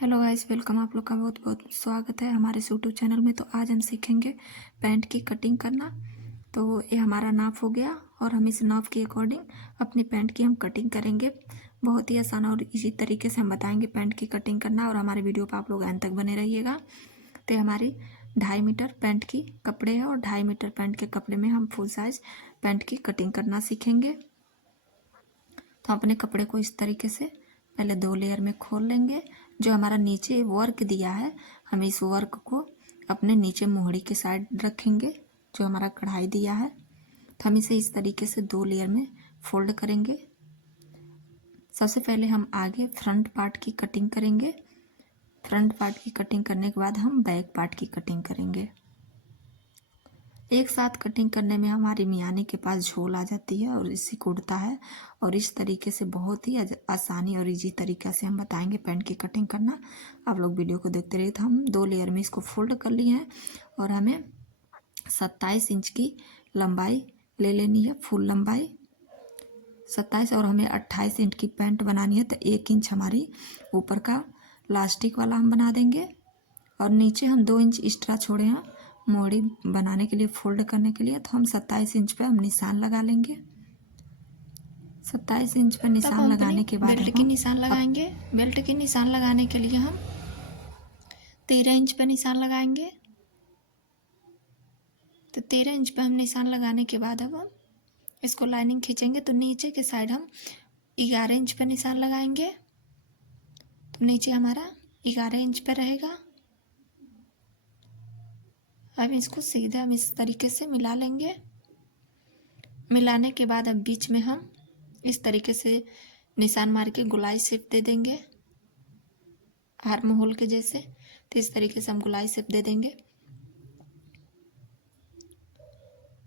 Hello guys, welcome. आप लोग का बहुत बहुत स्वागत है हमारे यूट्यूब चैनल में। तो आज हम सीखेंगे पैंट की कटिंग करना। तो ये हमारा नाप हो गया और हम इस नाप के अकॉर्डिंग अपनी पैंट की हम कटिंग करेंगे। बहुत ही आसान और इसी तरीके से हम बताएंगे पैंट की कटिंग करना, और हमारे वीडियो पर आप लोग एंड तक बने रहिएगा। तो हमारी 2.5 मीटर पैंट की कपड़े है और 2.5 मीटर पैंट के कपड़े में हम फुल साइज पैंट की कटिंग करना सीखेंगे। तो अपने कपड़े को इस तरीके से पहले 2 लेयर में खोल लेंगे। जो हमारा नीचे वर्क दिया है, हम इस वर्क को अपने नीचे मोहड़ी के साइड रखेंगे। जो हमारा कढ़ाई दिया है, तो हम इसे इस तरीके से 2 लेयर में फोल्ड करेंगे। सबसे पहले हम आगे फ्रंट पार्ट की कटिंग करेंगे। फ्रंट पार्ट की कटिंग करने के बाद हम बैक पार्ट की कटिंग करेंगे। एक साथ कटिंग करने में हमारी मियानी के पास झोल आ जाती है और इससे कुड़ता है। और इस तरीके से बहुत ही आसानी और इजी तरीका से हम बताएंगे पैंट की कटिंग करना। आप लोग वीडियो को देखते रहिए। तो हम 2 लेयर में इसको फोल्ड कर लिए हैं और हमें 27 इंच की लंबाई ले लेनी है, फुल लंबाई 27। और हमें 28 इंच की पैंट बनानी है, तो 1 इंच हमारी ऊपर का लास्टिक वाला हम बना देंगे और नीचे हम 2 इंच एक्स्ट्रा छोड़े हैं मोड़ी बनाने के लिए, फोल्ड करने के लिए। तो हम 27 इंच पे हम निशान लगा लेंगे। 27 इंच पर निशान लगाने के बाद बेल्ट की निशान लगाएंगे। बेल्ट की निशान लगाने के लिए हम 13 इंच पर निशान लगाएंगे। तो 13 इंच पर हम निशान लगाने के बाद अब हम इसको लाइनिंग खींचेंगे। तो नीचे के साइड हम 11 इंच पर निशान लगाएंगे। तो नीचे हमारा 11 इंच पर रहेगा। अब इसको सीधा हम इस तरीके से मिला लेंगे। मिलाने के बाद अब बीच में हम इस तरीके से निशान मार के गोलाई शेप दे देंगे, आर्म होल के जैसे। तो इस तरीके से हम गोलाई शेप दे देंगे।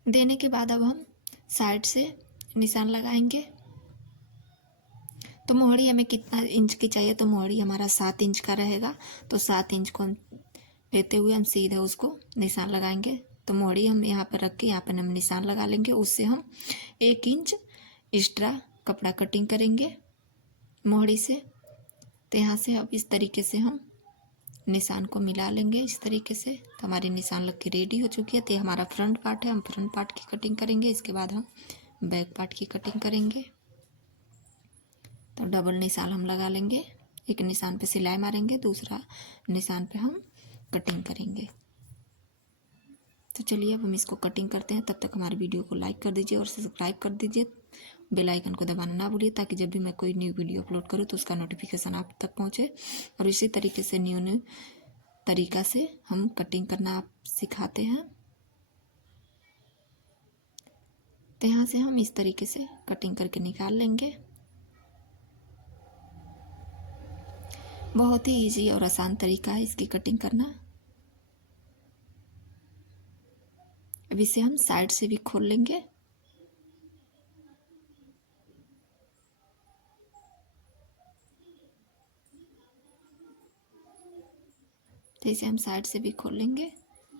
देने के बाद अब हम साइड से निशान लगाएंगे। तो मोहड़ी हमें कितना इंच की चाहिए, तो मोहड़ी हमारा 7 इंच का रहेगा। तो 7 इंच को हम लेते हुए हम सीधे उसको निशान लगाएंगे। तो मोहड़ी हम यहाँ पर रख के यहाँ पर हम निशान लगा लेंगे। उससे हम 1 इंच एक्स्ट्रा कपड़ा कटिंग करेंगे मोहड़ी से। तो यहाँ से अब इस तरीके से हम निशान को मिला लेंगे इस तरीके से। तो हमारी निशान लग के रेडी हो चुकी है। तो ये हमारा फ्रंट पार्ट है, हम फ्रंट पार्ट की कटिंग करेंगे। इसके बाद हम बैक पार्ट की कटिंग करेंगे। तो डबल निशान हम लगा लेंगे। एक निशान पे सिलाई मारेंगे, दूसरा निशान पे हम कटिंग करेंगे। तो चलिए अब हम इसको कटिंग करते हैं। तब तक हमारे वीडियो को लाइक कर दीजिए और सब्सक्राइब कर दीजिए। बेल आइकन को दबाना ना भूलिए, ताकि जब भी मैं कोई न्यू वीडियो अपलोड करूँ तो उसका नोटिफिकेशन आप तक पहुँचे। और इसी तरीके से न्यू तरीका से हम कटिंग करना आप सिखाते हैं। तो यहाँ से हम इस तरीके से कटिंग करके निकाल लेंगे। बहुत ही इजी और आसान तरीका है इसकी कटिंग करना। अब इसे हम साइड से भी खोल लेंगे। तो इसे हम साइड से भी खोल लेंगे।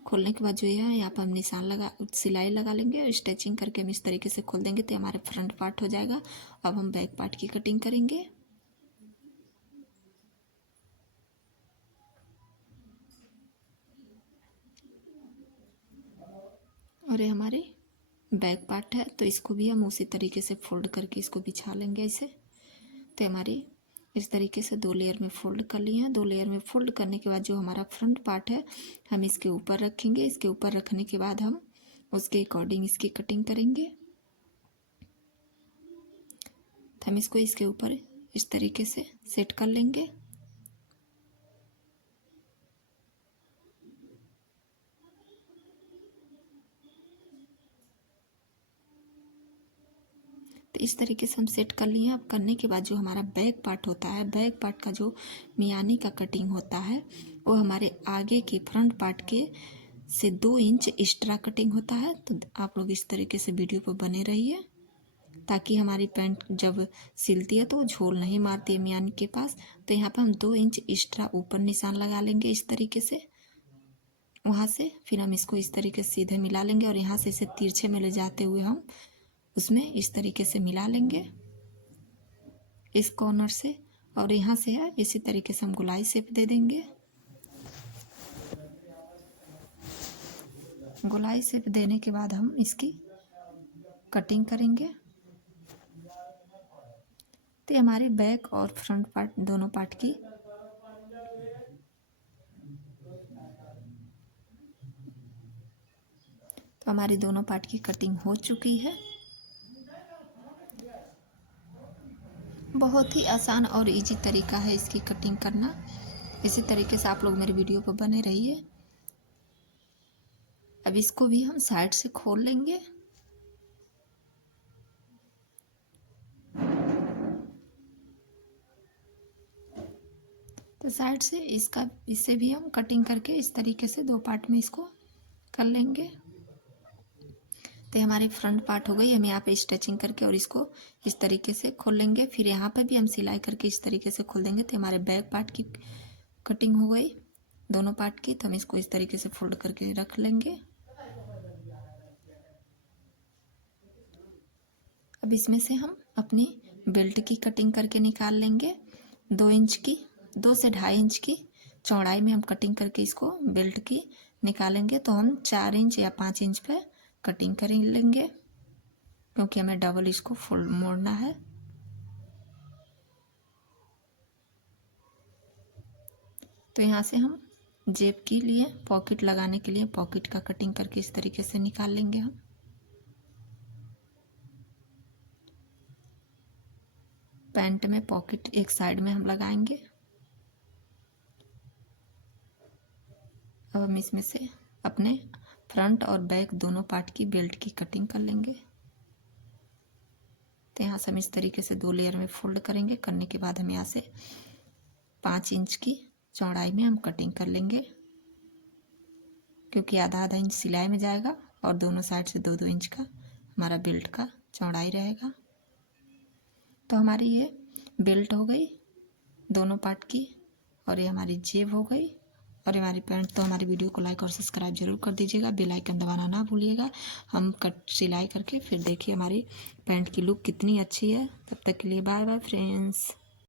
खोलने के बाद जो है यहाँ पर हम निशान लगा सिलाई लगा लेंगे और स्टिचिंग करके हम इस तरीके से खोल देंगे। तो हमारे फ्रंट पार्ट हो जाएगा। अब हम बैक पार्ट की कटिंग करेंगे। और ये हमारे बैक पार्ट है, तो इसको भी हम उसी तरीके से फोल्ड करके इसको बिछा लेंगे ऐसे। तो हमारी इस तरीके से 2 लेयर में फोल्ड कर लिए हैं। 2 लेयर में फोल्ड करने के बाद जो हमारा फ्रंट पार्ट है, हम इसके ऊपर रखेंगे। इसके ऊपर रखने के बाद हम उसके अकॉर्डिंग इसकी कटिंग करेंगे। तो हम इसको इसके ऊपर इस तरीके से सेट कर लेंगे। तो इस तरीके से हम सेट कर लिए हैं। अब करने के बाद जो हमारा बैक पार्ट होता है, बैक पार्ट का जो मियानी का कटिंग होता है, वो हमारे आगे के फ्रंट पार्ट के से 2 इंच एक्स्ट्रा कटिंग होता है। तो आप लोग इस तरीके से वीडियो पर बने रहिए, ताकि हमारी पैंट जब सिलती है तो वो झोल नहीं मारती है मियानी के पास। तो यहाँ पर हम 2 इंच एक्स्ट्रा ऊपर निशान लगा लेंगे इस तरीके से। वहाँ से फिर हम इसको इस तरीके से सीधे मिला लेंगे और यहाँ से इसे तिरछे में ले जाते हुए हम उसमें इस तरीके से मिला लेंगे इस कॉर्नर से। और यहाँ से है इसी तरीके से हम गोलाई शेप दे देंगे। गोलाई शेप देने के बाद हम इसकी कटिंग करेंगे। तो हमारी बैक और फ्रंट पार्ट दोनों पार्ट की तो हमारी दोनों पार्ट की कटिंग हो चुकी है। बहुत ही आसान और इजी तरीका है इसकी कटिंग करना। इसी तरीके से आप लोग मेरे वीडियो पर बने रहिए। अब इसको भी हम साइड से खोल लेंगे। तो साइड से इससे भी हम कटिंग करके इस तरीके से दो पार्ट में इसको कर लेंगे। तो हमारी फ्रंट पार्ट हो गई। हम यहाँ पे स्टिचिंग करके और इसको इस तरीके से खोल लेंगे। फिर यहाँ पे भी हम सिलाई करके इस तरीके से खोल देंगे। तो हमारे बैक पार्ट की कटिंग हो गई दोनों पार्ट की। तो हम इसको इस तरीके से फोल्ड करके रख लेंगे। अब इसमें से हम अपनी बेल्ट की कटिंग करके निकाल लेंगे। 2 इंच की 2 से 2.5 इंच की चौड़ाई में हम कटिंग करके इसको बेल्ट की निकालेंगे। तो हम 4 इंच या 5 इंच पे कटिंग कर लेंगे, क्योंकि हमें डबल इसको फोल्ड मोड़ना है। तो यहाँ से हम जेब के लिए पॉकेट लगाने के लिए पॉकेट का कटिंग करके इस तरीके से निकाल लेंगे हम। पैंट में पॉकेट एक साइड में हम लगाएंगे। अब हम इसमें से अपने फ्रंट और बैक दोनों पार्ट की बेल्ट की कटिंग कर लेंगे। तो यहाँ से हम इस तरीके से 2 लेयर में फोल्ड करेंगे। करने के बाद हम यहाँ से 5 इंच की चौड़ाई में हम कटिंग कर लेंगे, क्योंकि आधा इंच सिलाई में जाएगा और दोनों साइड से 2-2 इंच का हमारा बेल्ट का चौड़ाई रहेगा। तो हमारी ये बेल्ट हो गई दोनों पार्ट की, और ये हमारी जेब हो गई और हमारी पैंट। तो हमारी वीडियो को लाइक और सब्सक्राइब जरूर कर दीजिएगा। बेल आइकन दबाना ना भूलिएगा। हम सिलाई करके फिर देखिए हमारी पैंट की लुक कितनी अच्छी है। तब तक के लिए बाय बाय फ्रेंड्स।